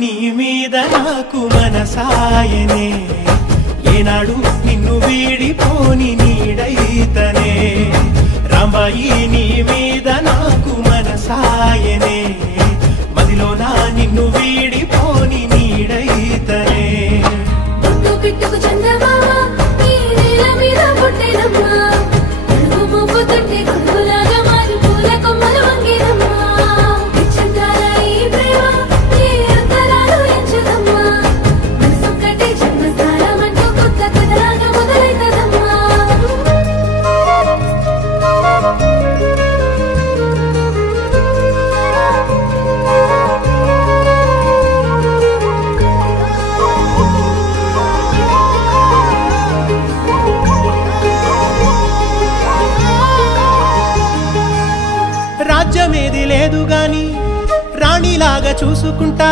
నీ మీద నాకు మనసాయనే ఏనాడు నిన్ను వీడిపోని నీడైతనే రాంబాయి నీ మీద నాకు మనసాయనే మదిలోన నిన్ను వీడిపోని నీడైతనే పుట్టు పిట్టుకు చందమామ ఈ నేల మీద పుట్టినమ్మా అడుగు మోపుతుంటే గొడుగులాగా మారి పూల కొమ్మలు వంగినమ్మా పిచ్చంతాల ఈ ప్రేమ ఈ అంతరాలు ఎంచుదమ్మా మనసొక్కటే జన్మస్థానం అంటూ కొత్త కథలాగా మొదలైతదమ్మా రాజ్యమేది లేదు గాని రాణిలాగా చూసుకుంటా